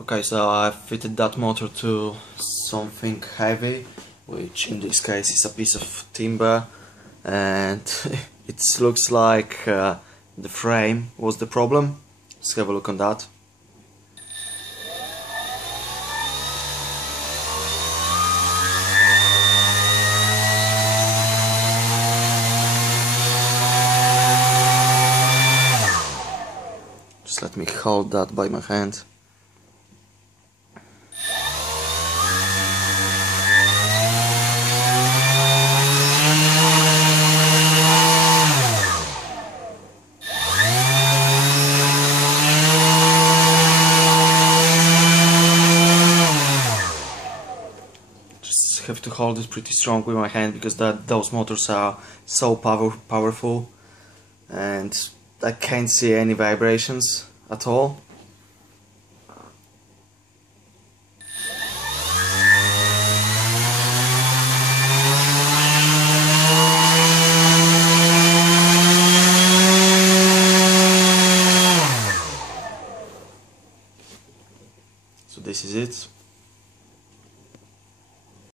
Okay, so I fitted that motor to something heavy, which in this case is a piece of timber, and it looks like the frame was the problem. Let's have a look on that. Just let me hold that by my hand. Just have to hold it pretty strong with my hand because those motors are so powerful, and I can't see any vibrations at all. So this is it.